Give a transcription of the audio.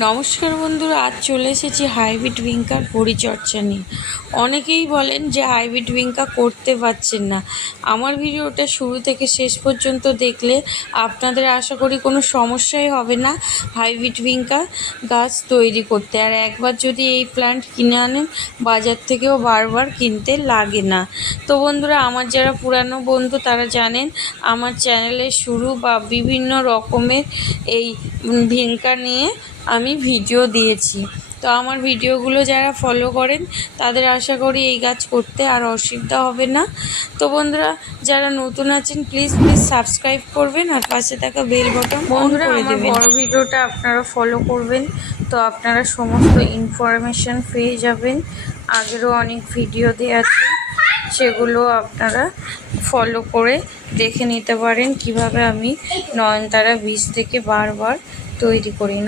নমস্কার বন্ধুরা, আজ চলে এসেছি হাইব্রিড ভিঙ্কার পরিচর্যা নিয়ে। অনেকেই বলেন যে হাইব্রিড ভিঙ্কা করতে পারছেন না। আমার ভিডিওটা শুরু থেকে শেষ পর্যন্ত দেখলে আপনাদের আশা করি কোনো সমস্যাই হবে না হাইব্রিড ভিঙ্কা গাছ তৈরি করতে। আর একবার যদি এই প্ল্যান্ট কিনে আনেন, বাজার থেকেও বারবার কিনতে লাগে না। তো বন্ধুরা, আমার যারা পুরানো বন্ধু তারা জানেন আমার চ্যানেলের শুরু বা বিভিন্ন রকমের এই ভিঙ্কা নিয়ে আমি ভিডিও দিয়েছি। তো আমার ভিডিওগুলো যারা ফলো করেন তাদের আশা করি এই গাছ করতে আর অসুবিধা হবে না। তো বন্ধুরা, যারা নতুন আছেন প্লিজ সাবস্ক্রাইব করবেন আর পাশে থাকা বেল বাটন অন করে দেবেন। বড় ভিডিওটা আপনারা ফলো করবেন, তো আপনারা সমস্ত ইনফরমেশান পেয়ে যাবেন। আগেরও অনেক ভিডিও দেওয়া আছে, সেগুলো আপনারা ফলো করে দেখে নিতে পারেন কিভাবে আমি নয়নতারা বীজ থেকে বারবার তৈরি করি।